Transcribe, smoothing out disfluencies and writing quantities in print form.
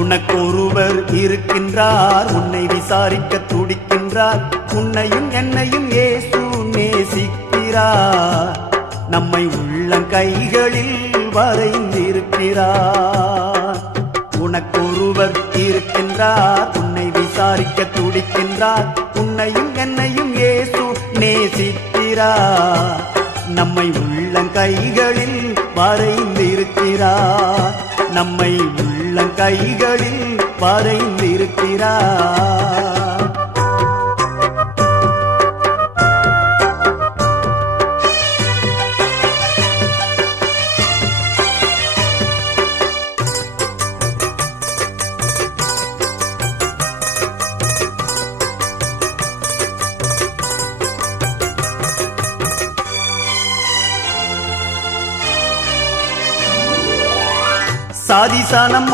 உனக்கொருவர் இருக்கின்றார், உன்னை விசாரிக்க துடிக்கின்றார். உன்னையும் என்னையும் இயேசு நேசிக்கிறார், நம்மை உள்ளங்கைகளில் வரைந்திருக்கிறார். உனக்கொருவர் இருக்கின்றார், உன்னை விசாரிக்க துடிக்கின்றார். உன்னையும் என்னையும் இயேசு நேசிக்கிறார், நம்மை உள்ளங்கைகளில் வரைந்திருக்கிறார். நம்மை உள்ளங்கைகளில் வரைந்திருக்கிறார். சாதிசானம்